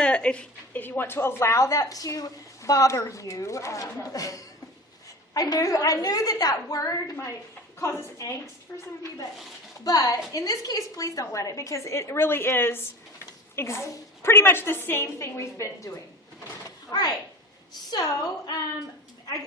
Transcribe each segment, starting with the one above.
if you want to allow that to bother you. I knew that word might cause us angst for some of you, but in this case, please don't let it, because it really is pretty much the same thing we've been doing. All right, so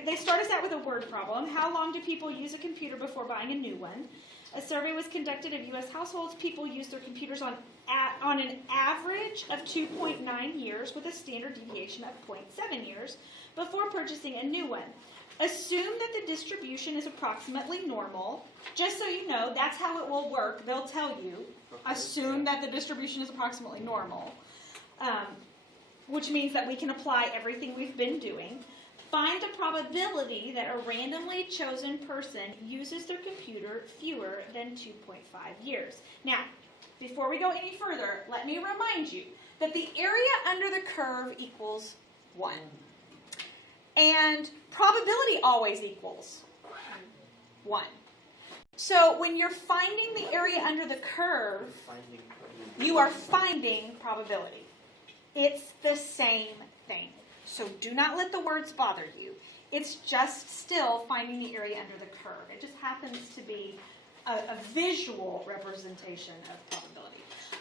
they start us out with a word problem. How long do people use a computer before buying a new one? A survey was conducted of U.S. households. People use their computers on an average of 2.9 years with a standard deviation of 0.7 years before purchasing a new one. Assume that the distribution is approximately normal. Just so you know, that's how it will work. They'll tell you, assume that the distribution is approximately normal, which means that we can apply everything we've been doing. Find the probability that a randomly chosen person uses their computer fewer than 2.5 years. Now, before we go any further, let me remind you that the area under the curve equals 1. And probability always equals 1. So when you're finding the area under the curve, you are finding probability. It's the same thing. So do not let the words bother you. It's just still finding the area under the curve. It just happens to be a visual representation of probability.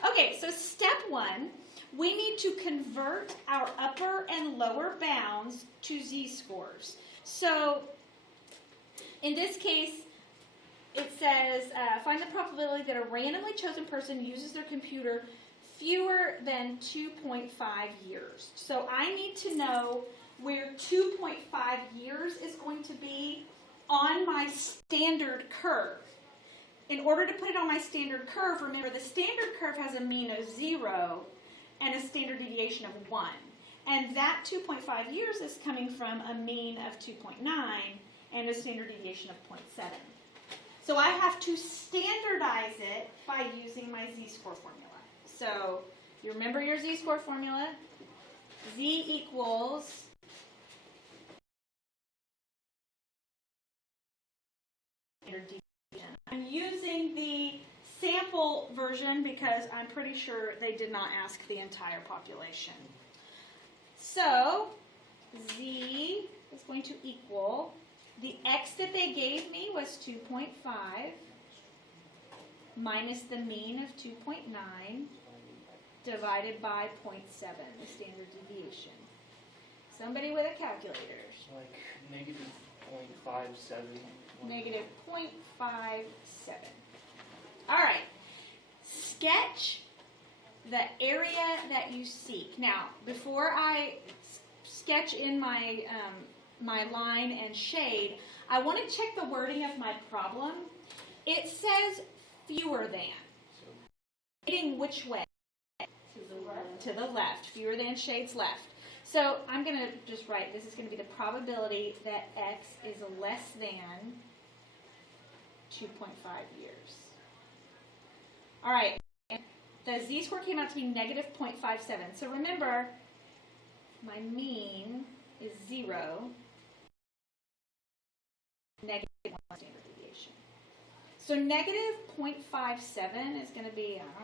Okay, so step 1, we need to convert our upper and lower bounds to z-scores. So in this case, it says, find the probability that a randomly chosen person uses their computer fewer than 2.5 years. So I need to know where 2.5 years is going to be on my standard curve. In order to put it on my standard curve, remember the standard curve has a mean of 0 and a standard deviation of 1. And that 2.5 years is coming from a mean of 2.9 and a standard deviation of 0.7. So I have to standardize it by using my z-score formula. So you remember your z-score formula? Z equals standard deviation. I'm using the sample version because I'm pretty sure they did not ask the entire population. So z is going to equal, the x that they gave me was 2.5 minus the mean of 2.9 divided by 0.7, the standard deviation. Somebody with a calculator. Like negative 0.57. Negative 0.57. All right. Sketch the area that you seek. Now, before I sketch in my my line and shade, I want to check the wording of my problem. It says fewer than. Heading which way? To the left. Fewer than shades left. So I'm going to just write, this is going to be the probability that x is less than 2.5 years. All right. The z-score came out to be negative 0.57. So remember, my mean is 0, negative 1 standard deviation. So negative 0.57 is going to be, I don't know,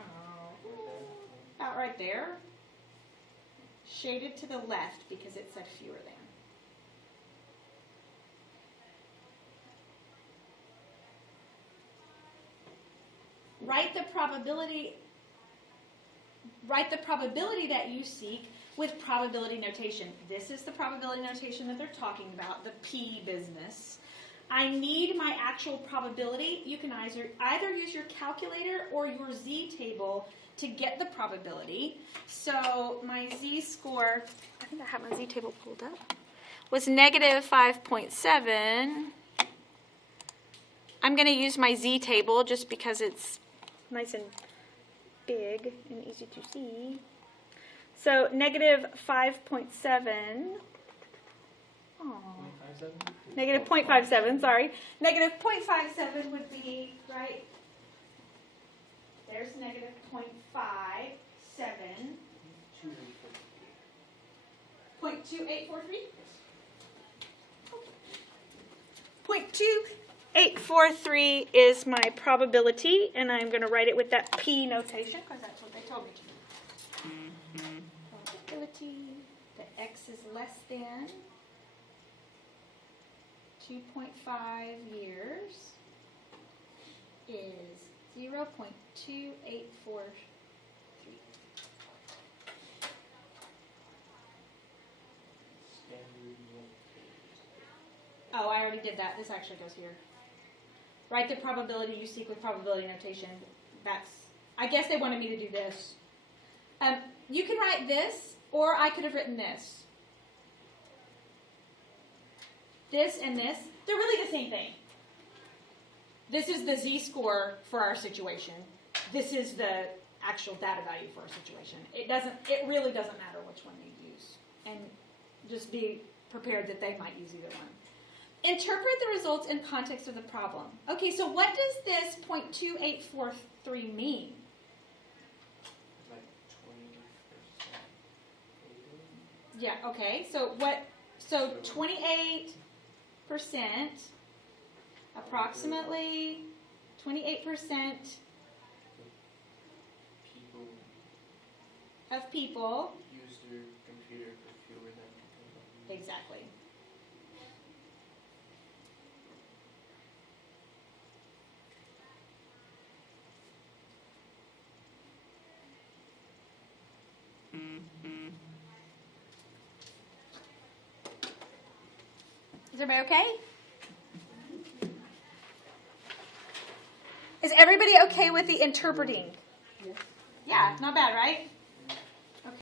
about right there. Shaded to the left because it said fewer than. Write the probability that you seek with probability notation. This is the probability notation that they're talking about, the P business. I need my actual probability. You can either use your calculator or your z-table to get the probability. So my z-score, I think I have my z-table pulled up, was negative 5.7. I'm going to use my z-table just because it's nice and big and easy to see. So negative 5.7. Oh. Negative 0.57, sorry. Negative 0.57 would be, right, there's negative 0.57. 0.2843? 0.2843 is my probability, and I'm going to write it with that P notation because that's what they told me to do. less than 2.5 years is 0.2843. Oh, I already did that. This actually goes here. Write the probability you seek with probability notation. I guess they wanted me to do this. You can write this, or I could have written this. This and this, they're really the same thing. This is the z-score for our situation. This is the actual data value for our situation. It really doesn't matter which one you use. And just be prepared that they might use either one. Interpret the results in context of the problem. Okay, so what does this 0.2843 mean? Like 20%. Yeah, okay. So 28%, approximately 28% of people use their computer for fewer than. exactly. Is everybody okay? Is everybody okay with the interpreting? Yes. Yeah, not bad, right?